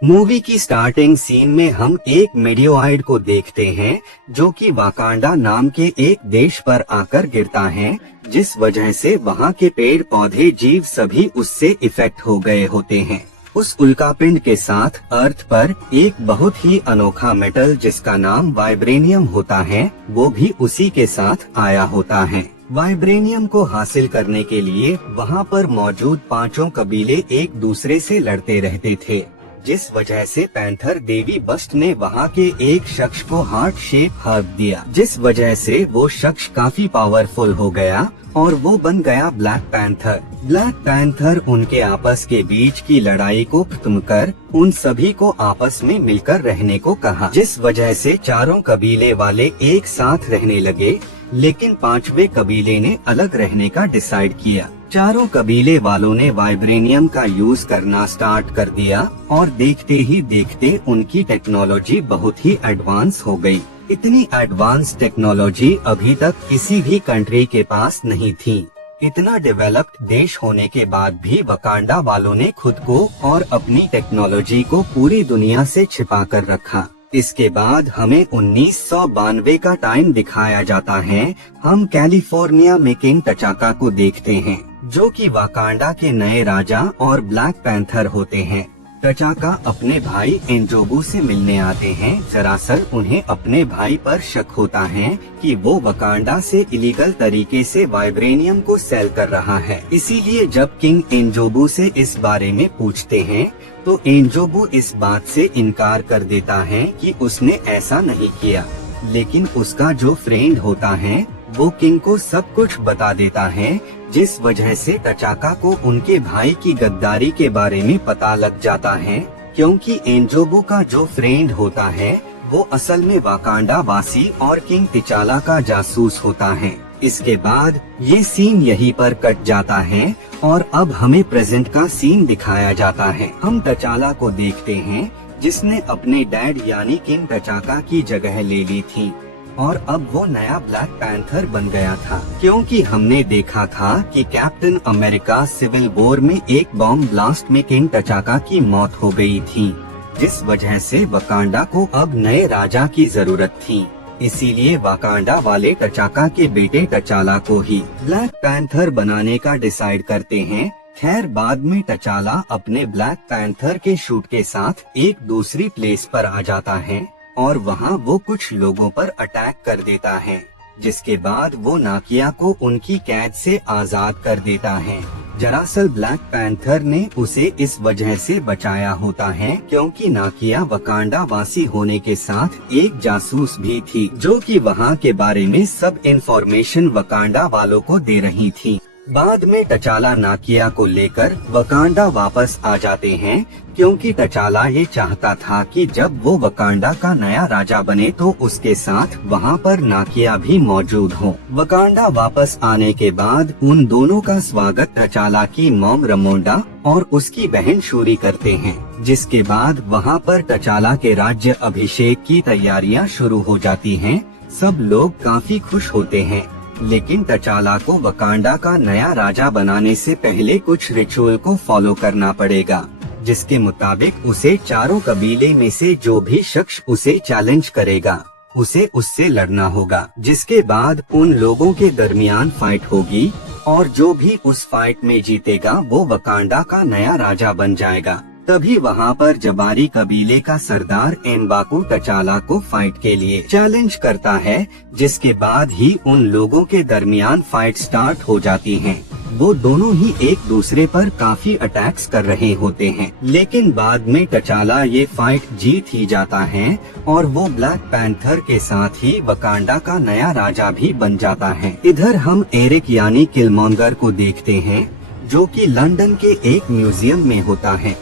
Movie की starting scene में हम एक मेडियोआइड को देखते हैं जो कि वाकांडा नाम के एक देश पर आकर गिरता है, जिस वजह से वहाँ के पेड़ पौधे जीव सभी उससे इफेक्ट हो गए होते हैं। उस उल्कापिंड के साथ अर्थ पर एक बहुत ही अनोखा मेटल जिसका नाम वाइब्रेनियम होता है, वो भी उसी के साथ आया होता है। वाइब्रेनियम को हासिल करने के लिए वहाँ पर मौजूद पांचों कबीले एक दूसरे से लड़ते रहते थे, जिस वजह से पैंथर देवी बस्ट ने वहाँ के एक शख्स को हार्ट शेप हर्ब दिया, जिस वजह से वो शख्स काफी पावरफुल हो गया और वो बन गया ब्लैक पैंथर। ब्लैक पैंथर उनके आपस के बीच की लड़ाई को खत्म कर उन सभी को आपस में मिलकर रहने को कहा, जिस वजह से चारों कबीले वाले एक साथ रहने लगे, लेकिन पांचवे कबीले ने अलग रहने का डिसाइड किया। चारों कबीले वालों ने वाइब्रेनियम का यूज करना स्टार्ट कर दिया और देखते ही देखते उनकी टेक्नोलॉजी बहुत ही एडवांस हो गई। इतनी एडवांस टेक्नोलॉजी अभी तक किसी भी कंट्री के पास नहीं थी। इतना डेवलप्ड देश होने के बाद भी वकांडा वालों ने खुद को और अपनी टेक्नोलॉजी को पूरी दुनिया से छिपा कर रखा। इसके बाद हमें 1992 का टाइम दिखाया जाता है। हम कैलिफोर्निया में किंग तचाका को देखते हैं, जो कि वाकांडा के नए राजा और ब्लैक पैंथर होते हैं। तचाका अपने भाई एंजोबू से मिलने आते हैं। दरअसल उन्हें अपने भाई पर शक होता है कि वो वकांडा से इलीगल तरीके से वाइब्रेनियम को सेल कर रहा है। इसीलिए जब किंग एंजोबू से इस बारे में पूछते हैं तो एंजोबू इस बात से इनकार कर देता है कि उसने ऐसा नहीं किया, लेकिन उसका जो फ्रेंड होता है वो किंग को सब कुछ बता देता है, जिस वजह से तचाका को उनके भाई की गद्दारी के बारे में पता लग जाता है, क्योंकि एंजोबू का जो फ्रेंड होता है वो असल में वाकांडा वासी और किंग तिचाला का जासूस होता है। इसके बाद ये सीन यहीं पर कट जाता है और अब हमें प्रेजेंट का सीन दिखाया जाता है। हम तचाला को देखते हैं जिसने अपने डैड यानी किंग तचाका की जगह ले ली थी और अब वो नया ब्लैक पैंथर बन गया था, क्योंकि हमने देखा था कि कैप्टन अमेरिका सिविल वॉर में एक बॉम्ब ब्लास्ट में किंग तचाका की मौत हो गई थी, जिस वजह से वकांडा को अब नए राजा की जरूरत थी। इसीलिए वाकांडा वाले तचाका के बेटे तचाला को ही ब्लैक पैंथर बनाने का डिसाइड करते हैं। खैर बाद में तचाला अपने ब्लैक पैंथर के शूट के साथ एक दूसरी प्लेस पर आ जाता है और वहाँ वो कुछ लोगों पर अटैक कर देता है, जिसके बाद वो नाकिया को उनकी कैद से आजाद कर देता है। दरअसल ब्लैक पैंथर ने उसे इस वजह से बचाया होता है क्योंकि नाकिया वकांडा वासी होने के साथ एक जासूस भी थी, जो कि वहाँ के बारे में सब इंफॉर्मेशन वकांडा वालों को दे रही थी। बाद में तचाला नाकिया को लेकर वकांडा वापस आ जाते हैं, क्योंकि तचाला ये चाहता था कि जब वो वकांडा का नया राजा बने तो उसके साथ वहाँ पर नाकिया भी मौजूद हो। वकांडा वापस आने के बाद उन दोनों का स्वागत तचाला की मॉम रमोंडा और उसकी बहन शूरी करते हैं, जिसके बाद वहाँ पर तचाला के राज्य अभिषेक की तैयारियाँ शुरू हो जाती हैं। सब लोग काफी खुश होते हैं, लेकिन तचाला को वकांडा का नया राजा बनाने से पहले कुछ रिचुअल को फॉलो करना पड़ेगा, जिसके मुताबिक उसे चारों कबीले में से जो भी शख्स उसे चैलेंज करेगा उसे उससे लड़ना होगा, जिसके बाद उन लोगों के दरमियान फाइट होगी और जो भी उस फाइट में जीतेगा वो वकांडा का नया राजा बन जाएगा। तभी वहाँ पर जबारी कबीले का सरदार एम्बाकू तचाला को फाइट के लिए चैलेंज करता है, जिसके बाद ही उन लोगों के दरमियान फाइट स्टार्ट हो जाती है। वो दोनों ही एक दूसरे पर काफी अटैक्स कर रहे होते हैं, लेकिन बाद में तचाला ये फाइट जीत ही जाता है और वो ब्लैक पैंथर के साथ ही वकांडा का नया राजा भी बन जाता है। इधर हम एरिक यानी किलमॉन्गर को देखते हैं, जो कि लंदन के एक म्यूजियम में होता है।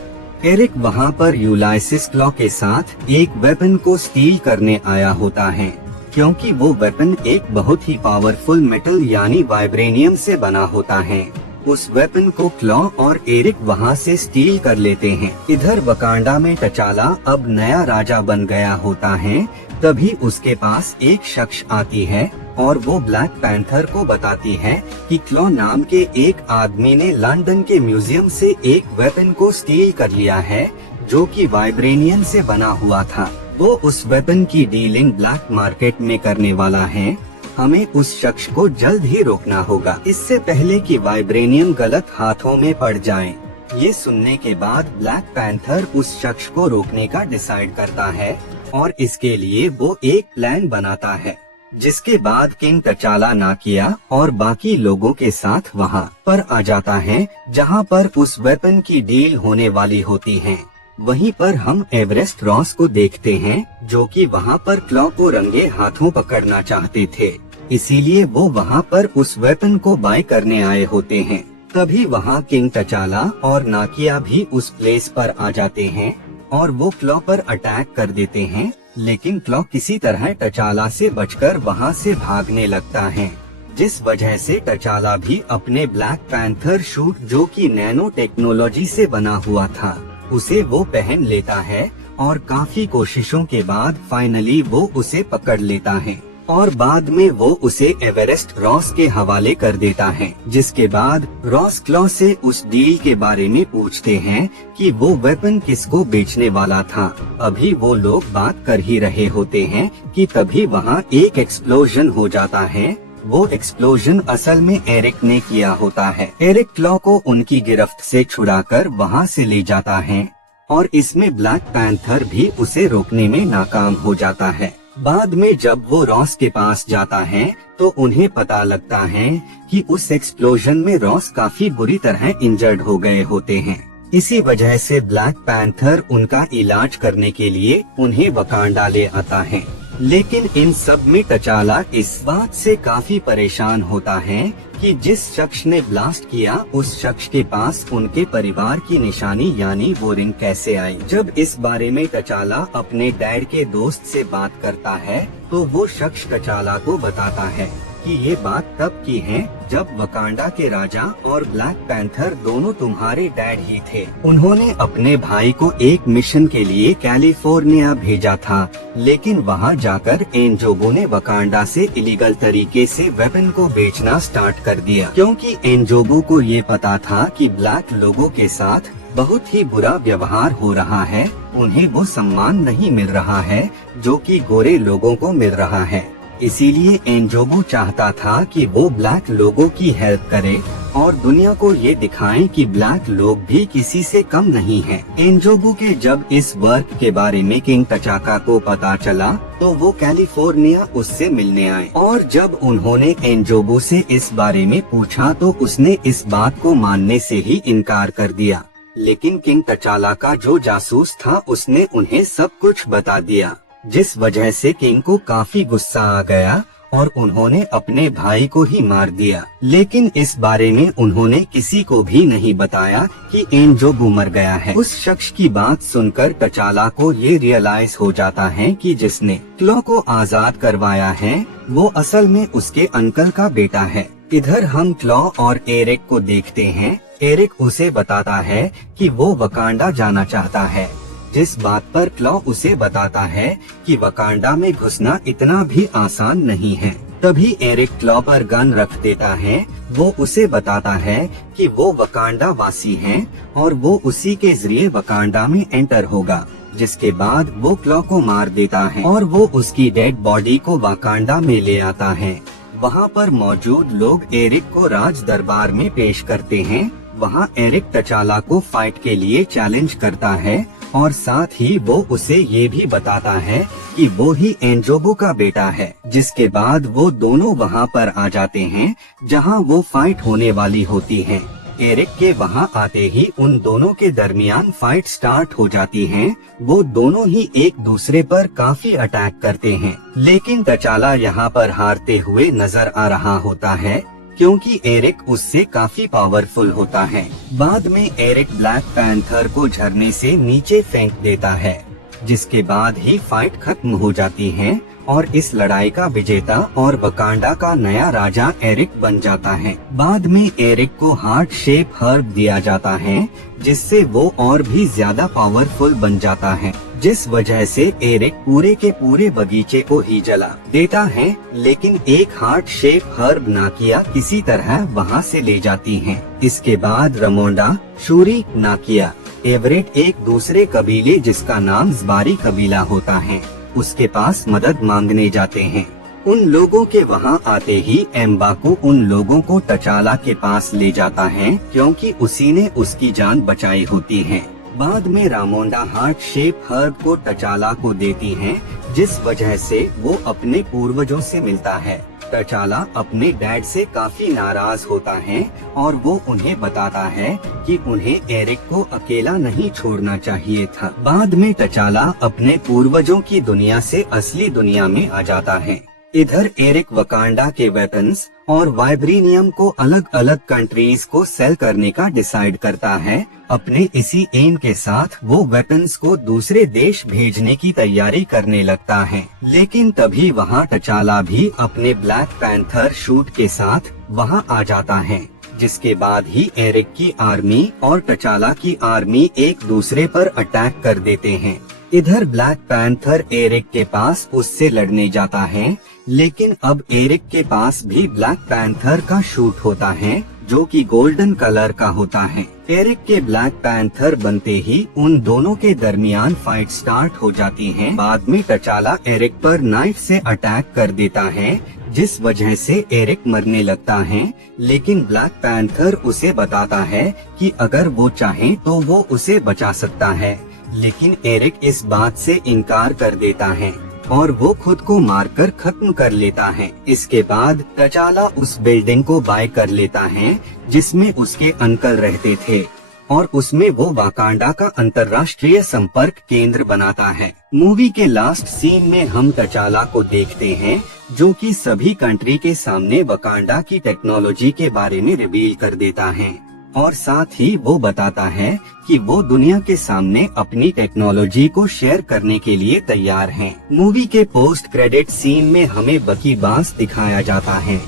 एरिक वहाँ पर यूलाइसिस क्लॉ के साथ एक वेपन को स्टील करने आया होता है, क्योंकि वो वेपन एक बहुत ही पावरफुल मेटल यानी वाइब्रेनियम से बना होता है। उस वेपन को क्लॉ और एरिक वहाँ से स्टील कर लेते हैं। इधर वकांडा में तचाला अब नया राजा बन गया होता है। तभी उसके पास एक शख्स आती है और वो ब्लैक पैंथर को बताती है कि क्लॉ नाम के एक आदमी ने लंदन के म्यूजियम से एक वेपन को स्टील कर लिया है, जो कि वाइब्रेनियम से बना हुआ था। वो उस वेपन की डीलिंग ब्लैक मार्केट में करने वाला है। हमें उस शख्स को जल्द ही रोकना होगा, इससे पहले कि वाइब्रेनियम गलत हाथों में पड़ जाए। ये सुनने के बाद ब्लैक पैंथर उस शख्स को रोकने का डिसाइड करता है और इसके लिए वो एक प्लान बनाता है, जिसके बाद किंग तचाला नाकिया और बाकी लोगों के साथ वहाँ पर आ जाता है जहाँ पर उस वेपन की डील होने वाली होती है। वहीं पर हम एवरेस्ट रॉस को देखते हैं, जो कि वहाँ पर क्लॉ को रंगे हाथों पकड़ना चाहते थे, इसीलिए वो वहाँ पर उस वेपन को बाय करने आए होते हैं। तभी वहाँ किंग तचाला और नाकिया भी उस प्लेस पर आ जाते हैं और वो क्लॉ पर अटैक कर देते हैं, लेकिन क्लॉ किसी तरह तचाला से बचकर वहाँ से भागने लगता है, जिस वजह से तचाला भी अपने ब्लैक पैंथर शूट, जो कि नैनो टेक्नोलॉजी से बना हुआ था, उसे वो पहन लेता है और काफी कोशिशों के बाद फाइनली वो उसे पकड़ लेता है और बाद में वो उसे एवरेस्ट रॉस के हवाले कर देता है। जिसके बाद रॉस क्लॉ से उस डील के बारे में पूछते हैं कि वो वेपन किसको बेचने वाला था। अभी वो लोग बात कर ही रहे होते हैं कि तभी वहाँ एक एक्सप्लोजन हो जाता है। वो एक्सप्लोजन असल में एरिक ने किया होता है। एरिक क्लॉ को उनकी गिरफ्त से छुड़ाकर वहाँ से ले जाता है और इसमें ब्लैक पैंथर भी उसे रोकने में नाकाम हो जाता है। बाद में जब वो रॉस के पास जाता है तो उन्हें पता लगता है कि उस एक्सप्लोजन में रॉस काफी बुरी तरह इंजर्ड हो गए होते हैं। इसी वजह से ब्लैक पैंथर उनका इलाज करने के लिए उन्हें वकांडा ले आता है। लेकिन इन सब में तचाला इस बात से काफी परेशान होता है कि जिस शख्स ने ब्लास्ट किया उस शख्स के पास उनके परिवार की निशानी यानी वो रिंग कैसे आई। जब इस बारे में तचाला अपने डैड के दोस्त से बात करता है तो वो शख्स तचाला को बताता है कि ये बात तब की है जब वकांडा के राजा और ब्लैक पैंथर दोनों तुम्हारे डैड ही थे। उन्होंने अपने भाई को एक मिशन के लिए कैलिफोर्निया भेजा था, लेकिन वहाँ जाकर एनजोबो ने वकांडा से इलीगल तरीके से वेपन को बेचना स्टार्ट कर दिया, क्योंकि एनजोबो को ये पता था कि ब्लैक लोगों के साथ बहुत ही बुरा व्यवहार हो रहा है। उन्हें वो सम्मान नहीं मिल रहा है जो कि गोरे लोगों को मिल रहा है। इसीलिए एनजोबो चाहता था कि वो ब्लैक लोगों की हेल्प करे और दुनिया को ये दिखाएं कि ब्लैक लोग भी किसी से कम नहीं हैं। एनजोबो के जब इस वर्क के बारे में किंग तचाका को पता चला तो वो कैलिफोर्निया उससे मिलने आए और जब उन्होंने एनजोबो से इस बारे में पूछा तो उसने इस बात को मानने से ही इनकार कर दिया। लेकिन किंग तचाला का जो जासूस था उसने उन्हें सब कुछ बता दिया, जिस वजह से किंग को काफी गुस्सा आ गया और उन्होंने अपने भाई को ही मार दिया। लेकिन इस बारे में उन्होंने किसी को भी नहीं बताया कि एनजोबो मर गया है। उस शख्स की बात सुनकर तचाला को ये रियलाइज हो जाता है कि जिसने क्लॉ को आजाद करवाया है वो असल में उसके अंकल का बेटा है। इधर हम क्लॉ और एरिक को देखते हैं। एरिक उसे बताता है कि वो वकांडा जाना चाहता है, जिस बात पर क्लॉ उसे बताता है कि वकांडा में घुसना इतना भी आसान नहीं है। तभी एरिक क्लॉ पर गन रख देता है। वो उसे बताता है कि वो वकांडा वासी है और वो उसी के जरिए वकांडा में एंटर होगा, जिसके बाद वो क्लॉ को मार देता है और वो उसकी डेड बॉडी को वकांडा में ले आता है। वहाँ पर मौजूद लोग एरिक को राज दरबार में पेश करते हैं। वहाँ एरिक तचाला को फाइट के लिए चैलेंज करता है और साथ ही वो उसे ये भी बताता है कि वो ही एनजोबो का बेटा है। जिसके बाद वो दोनों वहाँ पर आ जाते हैं जहाँ वो फाइट होने वाली होती है। एरिक के वहाँ आते ही उन दोनों के दरमियान फाइट स्टार्ट हो जाती है। वो दोनों ही एक दूसरे पर काफी अटैक करते हैं, लेकिन तचाला यहाँ पर हारते हुए नजर आ रहा होता है क्योंकि एरिक उससे काफी पावरफुल होता है। बाद में एरिक ब्लैक पैंथर को झरने से नीचे फेंक देता है, जिसके बाद ही फाइट खत्म हो जाती है और इस लड़ाई का विजेता और वकांडा का नया राजा एरिक बन जाता है। बाद में एरिक को हार्ट शेप हर्ब दिया जाता है, जिससे वो और भी ज्यादा पावरफुल बन जाता है, जिस वजह से एरिक पूरे के पूरे बगीचे को ही जला देता है। लेकिन एक हार्ट शेप हर्ब नाकिया किसी तरह वहाँ से ले जाती है। इसके बाद रमोंडा, शूरी, नाकिया एवरेट एक दूसरे कबीले जिसका नाम ज़बारी कबीला होता है उसके पास मदद मांगने जाते हैं। उन लोगों के वहां आते ही एम्बाकू उन लोगों को तचाला के पास ले जाता है क्योंकि उसी ने उसकी जान बचाई होती है। बाद में रामोंडा हार्ट शेप हर्ब को तचाला को देती हैं, जिस वजह से वो अपने पूर्वजों से मिलता है। तचाला अपने डैड से काफी नाराज होता है और वो उन्हें बताता है कि उन्हें एरिक को अकेला नहीं छोड़ना चाहिए था। बाद में तचाला अपने पूर्वजों की दुनिया से असली दुनिया में आ जाता है। इधर एरिक वकांडा के वेपन्स और वाइब्रेनियम को अलग अलग कंट्रीज को सेल करने का डिसाइड करता है। अपने इसी एम के साथ वो वेपन्स को दूसरे देश भेजने की तैयारी करने लगता है। लेकिन तभी वहाँ तचाला भी अपने ब्लैक पैंथर शूट के साथ वहाँ आ जाता है, जिसके बाद ही एरिक की आर्मी और तचाला की आर्मी एक दूसरे पर अटैक कर देते हैं। इधर ब्लैक पैंथर एरिक के पास उससे लड़ने जाता है, लेकिन अब एरिक के पास भी ब्लैक पैंथर का शूट होता है जो कि गोल्डन कलर का होता है। एरिक के ब्लैक पैंथर बनते ही उन दोनों के दरमियान फाइट स्टार्ट हो जाती है। बाद में तचाला एरिक पर नाइफ से अटैक कर देता है, जिस वजह से एरिक मरने लगता है। लेकिन ब्लैक पैंथर उसे बताता है कि अगर वो चाहे तो वो उसे बचा सकता है, लेकिन एरिक इस बात से इनकार कर देता है और वो खुद को मारकर खत्म कर लेता है। इसके बाद तचाला उस बिल्डिंग को बाय कर लेता है जिसमें उसके अंकल रहते थे और उसमें वो वाकांडा का अंतर्राष्ट्रीय संपर्क केंद्र बनाता है। मूवी के लास्ट सीन में हम तचाला को देखते हैं जो कि सभी कंट्री के सामने वाकांडा की टेक्नोलॉजी के बारे में रिवील कर देता है और साथ ही वो बताता है कि वो दुनिया के सामने अपनी टेक्नोलॉजी को शेयर करने के लिए तैयार हैं। मूवी के पोस्ट क्रेडिट सीन में हमें बकी बास दिखाया जाता है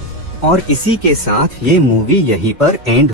और इसी के साथ ये मूवी यहीं पर एंड